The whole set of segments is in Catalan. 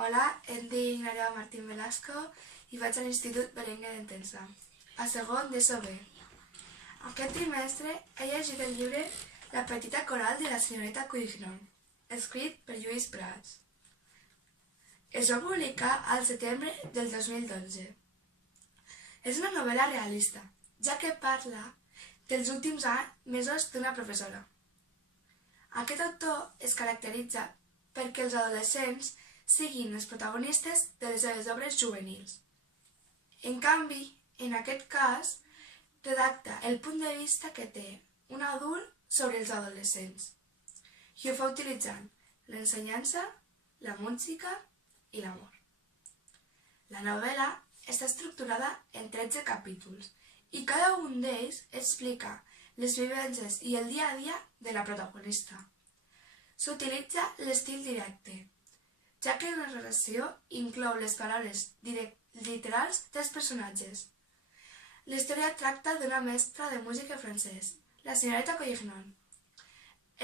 Hola, em dic Nadia Martín Velasco i vaig a l'Institut Berenguer d'Entença, a segon d'ESO B. Aquest trimestre he llegit el llibre La petita coral de la senyoreta Quignon, escrit per Lluís Prats. Es va publicar al setembre del 2012. És una novel·la realista, ja que parla dels últims mesos d'una professora. Aquest autor es caracteritza perquè els adolescents siguin els protagonistes de les seves obres juvenils. En canvi, en aquest cas, redacta el punt de vista que té un adult sobre els adolescents i ho fa utilitzant l'ensenyança, la música i l'amor. La novel·la està estructurada en 13 capítols i cada un d'ells explica les vivències i el dia a dia de la protagonista. S'utilitza l'estil directe, ja que la narració inclou les paraules literals dels personatges. La història tracta d'una mestra de música francès, la senyoreta Quignon.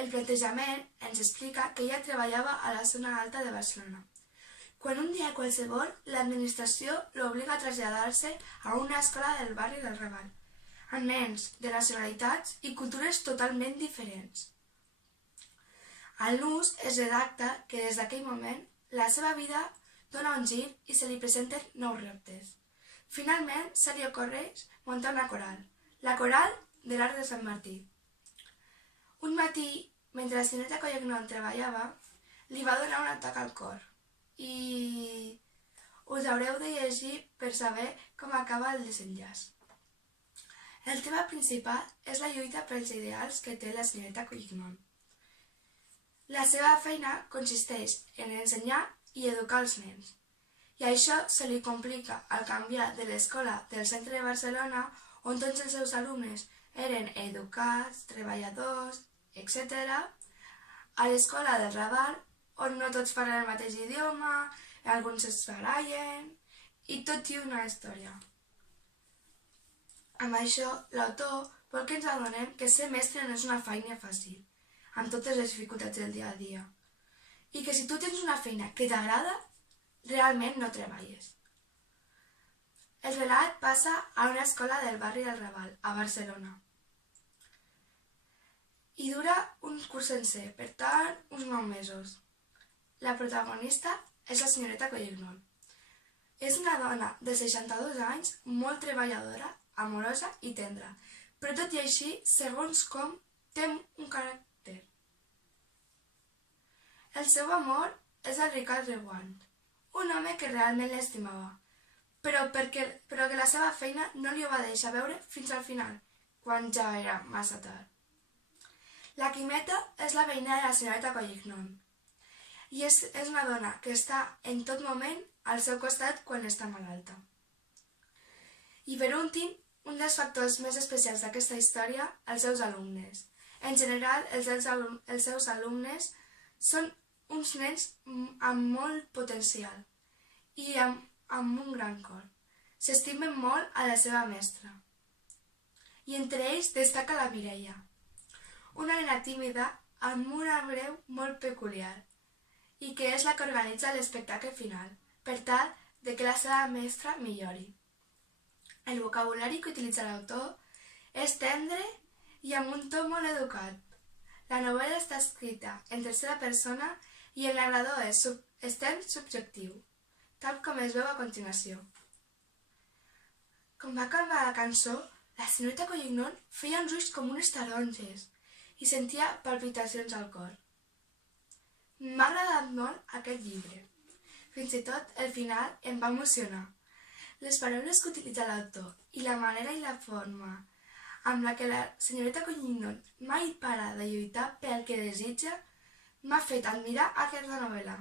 El plantejament ens explica que ella treballava a la zona alta de Barcelona, quan un dia qualsevol l'administració l'obliga a traslladar-se a una escola del barri del Raval, amb nens de nacionalitats i cultures totalment diferents. Al nus es redacta que des d'aquell moment la seva vida dona un gir i se li presenten nous reptes. Finalment se li ocorreix muntar una coral, la coral de l'Arc de Sant Martí. Un matí, mentre la senyoreta Quignon treballava, li va donar un atac al cor i us haureu de llegir per saber com acaba el desenllaç. El tema principal és la lluita pels ideals que té la senyoreta Quignon. La seva feina consisteix en ensenyar i educar els nens, i això se li complica al canviar de l'escola del centre de Barcelona, on tots els seus alumnes eren educats, treballadors, etc., a l'escola del Raval, on no tots parlen el mateix idioma, alguns es barallen, i tot i una història. Amb això, l'autor vol que ens adonem que ser mestre no és una feina fàcil, amb totes les dificultats del dia a dia, i que si tu tens una feina que t'agrada, realment no treballes. El relat passa a una escola del barri del Raval, a Barcelona, i dura un curs sencer, per tant, uns 9 mesos. La protagonista és la senyoreta Quignon. És una dona de 62 anys, molt treballadora, amorosa i tendra, però tot i així, segons com, té un caràcter. El seu amor és el Ricard Reguant, un home que realment l'estimava, però que la seva feina no li ho va deixar veure fins al final, quan ja era massa tard. La Quimeta és la veïna de la senyoreta Quignon i és una dona que està en tot moment al seu costat quan està malalta. I per últim, un dels factors més especials d'aquesta història, els seus alumnes. En general, els seus alumnes són uns nens amb molt potencial i amb un gran cor. S'estimen molt a la seva mestra. I entre ells destaca la Mireia, una nena tímida amb una veu molt peculiar i que és la que organitza l'espectacle final, per tal de que la seva mestra millori. El vocabulari que utilitza l'autor és tendre i amb un to molt educat. La novel·la està escrita en tercera persona i el narrador és temps subjectiu, tal com es veu a continuació. Com va acabar la cançó, la senyoreta Quignon feia uns ulls com unes taronges i sentia palpitacions al cor. M'ha agradat molt aquest llibre. Fins i tot el final em va emocionar. Les paraules que utilitza l'autor i la manera i la forma amb la que la senyoreta Quignon mai para de lluitar pel que desitja m'ha fet admirar aquesta novel·la.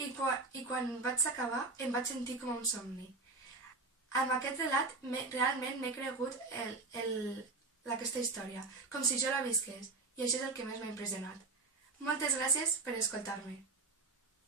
I quan vaig acabar em vaig sentir com un somni. Amb aquest relat realment m'he cregut aquesta història, com si jo la visqués, i això és el que més m'ha impressionat. Moltes gràcies per escoltar-me.